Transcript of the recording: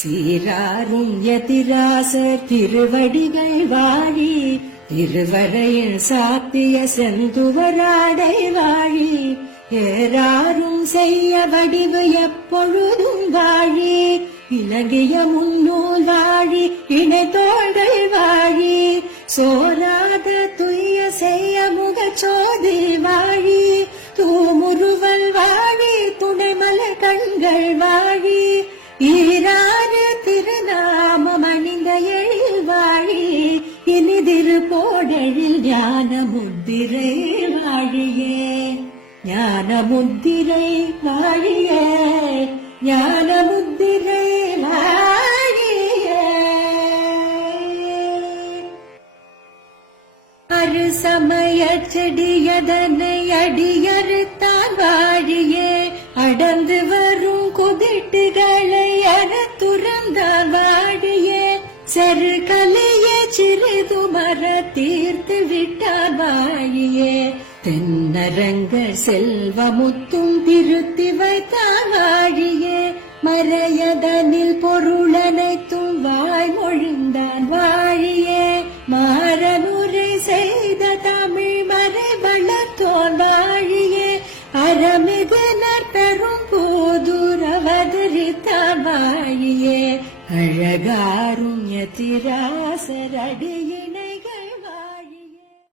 சீராரும் யதிராசர் திருவடிகள் வாழி, திருவரையில் சாத்திய செந்துவராடை வாழி, ஏறாரும் செய்ய வடிவு எப்பொழுதும் வாழி, இலங்கிய முன்னூல் வாழி, இணை தோள்கள் வாழி, சோராத துய்ய செய்ய முகச்சோதி வாழி, தூமுருவல் வாழி, துணைமல கண்கள் வாழி, ஈராறு திருநாமம் அணிந்த எழில் வாழி, இனிதிரு போடெழில் ஞான முத்திரை வாழியே, ஞான முத்திரை வாழியே, ஞான முத்திரை வாழியே. அரு சமய செடியதனை அடியறுத்தான் வாழியே, அடர்ந்து வரும் குதிட்டுகளை அற துறந்தான் வாழியே, செரு கலைய சிறிது மர தீர்த்து விட்டான் வாழியே, தென்னரங்க செல்வமுத்தும் திருத்தி வைத்தான் வாழியே, மறையதனில் பொருளனைத்தும் வாய்மொழிந்தான் வாழியே, மாறமுறை செய்த தமிழ் மறை வளர்த்தோன் வாழியே, அறமிகு நற்பெரும் போதுரவதரித்தான் வாழியே, அழகாரும் யதிராசரடியே.